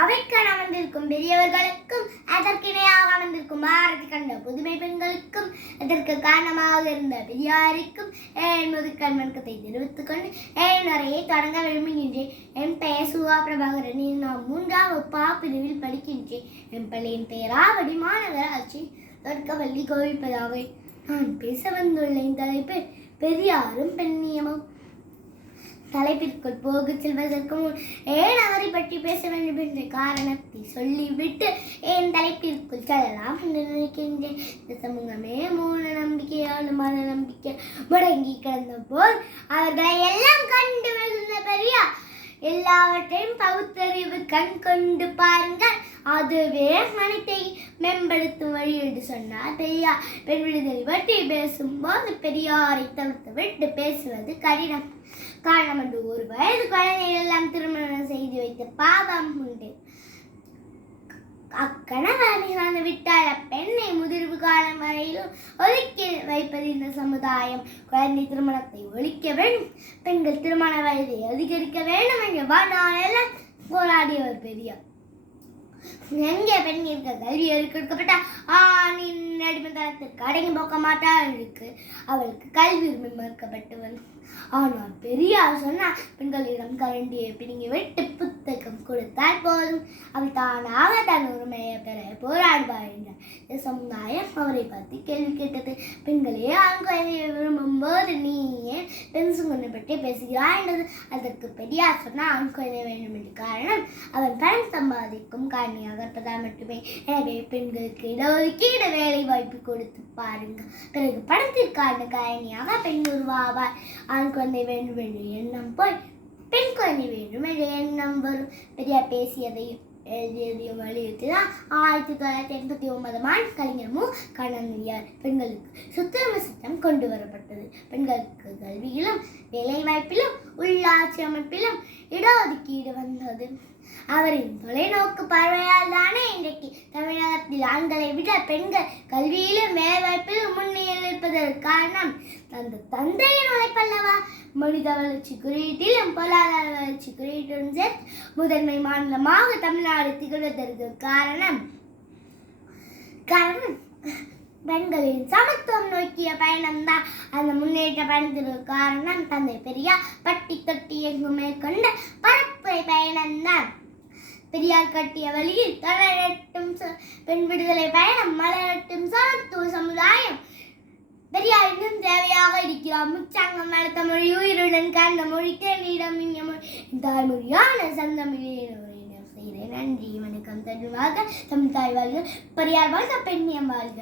அவைக்கான அமர்ந்திருக்கும் பெரியவர்களுக்கும் அதற்கிணையாக அமர்ந்திருக்கும் பாரதி கண்ட புதுமை பெண்களுக்கும் அதற்கு காரணமாக இருந்த பெரியாருக்கும் என் முதற்கண் வணக்கத்தை தெரிவித்துக் கொண்டு என் உரையை தொடங்க விரும்புகின்றேன். என் பெயர் சுகா பிரபாகரன். நான் 3ஆம் வகுப்பு பிரிவில் படிக்கின்றேன். என் பள்ளியின் பெயராவடி மாநகராட்சி தொடக்கப்பள்ளி கோவில்பதாவை. நான் பேச வந்துள்ள தலைப்பு பெரியாரும் பெண்ணியமும். தலைப்பிற்குள் போக செல்வதற்கு முன் ஏன் அவரை பற்றி பேச வேண்டும் என்ற காரணத்தை சொல்லிவிட்டு என் தலைப்பிற்குள் செல்லலாம் என்று நினைக்கின்றேன். இந்த சமூகமே மூல நம்பிக்கையாலும் மத நம்பிக்கை முடங்கி கிடந்த போல் அவர்களை எல்லாம் கண்டு விழுந்த பெரியார் எல்லாவற்றையும் பகுத்தறிவு கண் கொண்டு பாருங்கள், அதுவே மனத்தை மேம்படுத்தும் வழி என்று சொன்னார் பெரியார். பெண் விடுதலை பற்றி பேசும்போது பெரியாரை தவிர்த்து விட்டு பேசுவது கடினம். காரணம் என்று ஒரு வயது குழந்தைகள் எல்லாம் திருமணம் செய்து வைத்த பாவம் உண்டு. அக்கணவனை விட்டால் அப்பெண்ணை முதிர்வு காலம் வரையிலும் ஒதுக்கி வைப்பது இந்த சமுதாயம். குழந்தை திருமணத்தை ஒழிக்க வேண்டும், பெண்கள் திருமண வயதை அதிகரிக்க வேண்டும் என்ற வாழ்நாளெல்லாம் போராடியவர் பெரியார். எங்கே பெண்களுக்கு கல்வி கொடுக்கப்பட்ட ஆணின் அடிமத்தனத்திற்கு அடங்கி போக்க மாட்டாளுக்கு அவளுக்கு கல்வி உரிமை மறுக்கப்பட்டவன். ஆனால் பெரியார் சொன்னார், பெண்களிடம் கரண்டியை பிடுங்கி விட்டு புத்தகம் கொடுத்தால் போதும், அவள் தானாக தன் உரிமையை பெற போராடுவார் என்றார். இந்த சமுதாயம் அவரை பற்றி கேள்வி கேட்டது. பெண்களே ஆண் குழந்தையை விரும்பும் போது நீ ஏன் பெண் சுகனை பற்றி பேசுகிறாய் என்றது. அதற்கு பெரியார் சொன்னால் ஆண் குழந்தை வேண்டும் என்று காரணம் அவன் பணம் சம்பாதிக்கும் காரணியாக இருப்பதால் மட்டுமே. எனவே பெண்களுக்கு இடஒதுக்கீடு வேலை வாய்ப்பு கொடுத்து பாருங்கள், பிறகு பணத்திற்கான காரணியாக பெண் உருவாவார். ஆண் குழந்தை வேண்டும் என்ற எண்ணம் போய் பெண் குழந்தை வேண்டும் என்ற எண்ணம் வரும். பெரியார் பேசியதையும் எழுதியதையும் வலியுறுத்திதான் 1989 ஆண்டு கலைஞர் மு. கருணாநிதியார் பெண்களுக்கு சொத்துரிமை சட்டம் கொண்டு வரப்பட்டது. பெண்களுக்கு கல்வியிலும் வேலை வாய்ப்பிலும் உள்ளாட்சி அமைப்பிலும் இடஒதுக்கீடு வந்தது. அவரின் தொலைநோக்கு பார்வையால் தானே இன்றைக்கு தமிழகத்தில் ஆண்களை விட பெண்கள் கல்வியிலும் வேலை வாய்ப்பிலும் முன்னேறிப்பதற்கு காரணம் அந்த தந்தையின் உழைப்பல்லவா. மனித வளர்ச்சி குறியீட்டிலும் பொருளாதார வளர்ச்சி குறியீட்டிலும் சேர்த்து முதன்மை மாநிலமாக தமிழ்நாடு திகழ்வதற்கு காரணம் பெண்களின் சமத்துவம் நோக்கிய பயணம்தான். அந்த முன்னேற்ற பயணத்திற்கு காரணம் தந்தை பெரியார் பட்டி தொட்டி எங்கும் மேற்கொண்ட பரப்புரை பயணம்தான். பெரியார் கட்டிய வழியில் தொடரட்டும் பெண் விடுதலை பயணம், மலரட்டும் சமத்துவ சமுதாயம். பெரியார் இன்னும் தேவையாக இருக்கிறார். முச்சாங்கம் வளர்த்த மொழி, உயிருடன் கண்ட மொழி, கேள்வியிடம் இனிய மொழி, தாய்மொழியான சந்தமிழின் செய்கிறேன். நன்றி, வணக்கம். தமிழ் வாழ்க, தமிழ் தாய் வாழ்க, பெரியார் வாழ்க, பெண்ணியம் வாழ்க.